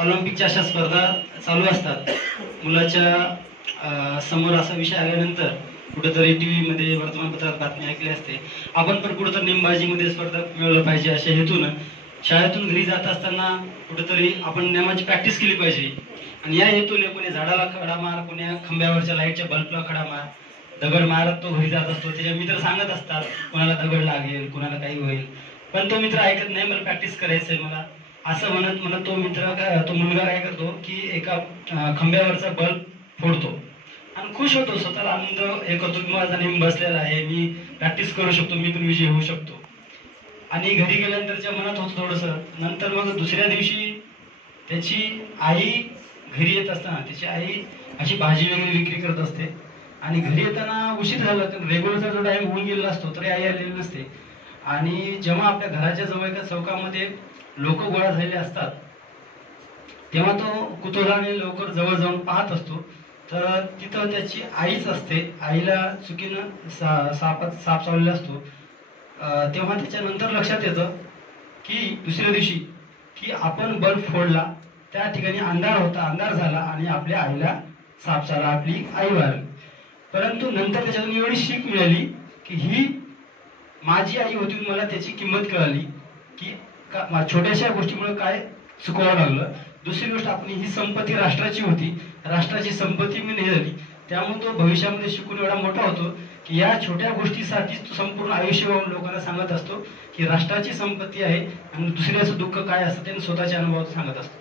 ऑलिम्पिकच्या अशा स्पर्धा चालू असतात, मुलाच्या समोर असा विषय आल्यानंतर कुठेतरी टीव्ही मध्ये वर्तमानपत्रात बातमी ऐकली असते, आपण पण कुठेतरी नेमबाजीमध्ये स्पर्धा मिळवलं पाहिजे अशा हेतून शाळेतून घरी जात असताना कुठेतरी आपण नियमाची प्रॅक्टिस केली पाहिजे. आणि या हेतूने कोणी झाडाला खडा मार, कोणी खांब्यावरच्या लाईटच्या बल्बला खडा मार, दगड मारत तो घरी जात असतो. त्याचे मित्र सांगत असतात कोणाला दगड लागेल, कोणाला काही होईल, पण तो मित्र ऐकत नाही. मला प्रॅक्टिस करायचंय मला असं म्हणत म्हणत तो मुलगा काय करतो की एका खांब्यावरचा बल्ब फोडतो आणि खुश होतो, स्वतःला आनंद हे करतो की माझा नेम बसलेला आहे, मी प्रॅक्टिस करू शकतो, मी पण विजयी होऊ शकतो. आणि घरी गेल्यानंतरच्या मनात होतं थोडस. नंतर मग दुसऱ्या दिवशी त्याची आई घरी येत असताना त्याची आई अशी भाजी वगैरे विक्री करत असते आणि घरी येताना उशीर झाला तर रेग्युलरचा जो टाइम होऊन गेलेला असतो तरी आई आलेली नसते. आणि जेव्हा आपल्या घराच्या जवळ एका चौकामध्ये लोक गोळा झालेले असतात तेव्हा तो कुतूहलाने लवकर जवळ जाऊन पाहत असतो, तर तिथं त्याची आईच असते. आईला चुकीनं साप चावलेला असतो. तेव्हा त्याच्यानंतर लक्षात येतं की दुसऱ्या दिवशी की आपण बल्ब फोडला, त्या ठिकाणी अंधार होता, अंधार झाला आणि आपल्या आईला साप चावला, आपली आई वारली. परंतु नंतर त्याच्यातून एवढी शिक मिळाली की ही माझी आई होती, मला त्याची किंमत कळाली की छोट्याशा गोष्टीमुळे काय चुकवावं लागलं. दुसरी गोष्ट, आपली ही संपत्ती राष्ट्राची होती, राष्ट्राची संपत्ती मी नाही झाली. त्यामुळे तो भविष्यामध्ये शिकून एवढा मोठा होतो की या छोट्या गोष्टीसाठीच तो संपूर्ण आयुष्य वाहून लोकांना सांगत असतो की राष्ट्राची संपत्ती आहे आणि दुसऱ्याचं दुःख काय असतं ते स्वतःच्या अनुभवात सांगत असतो.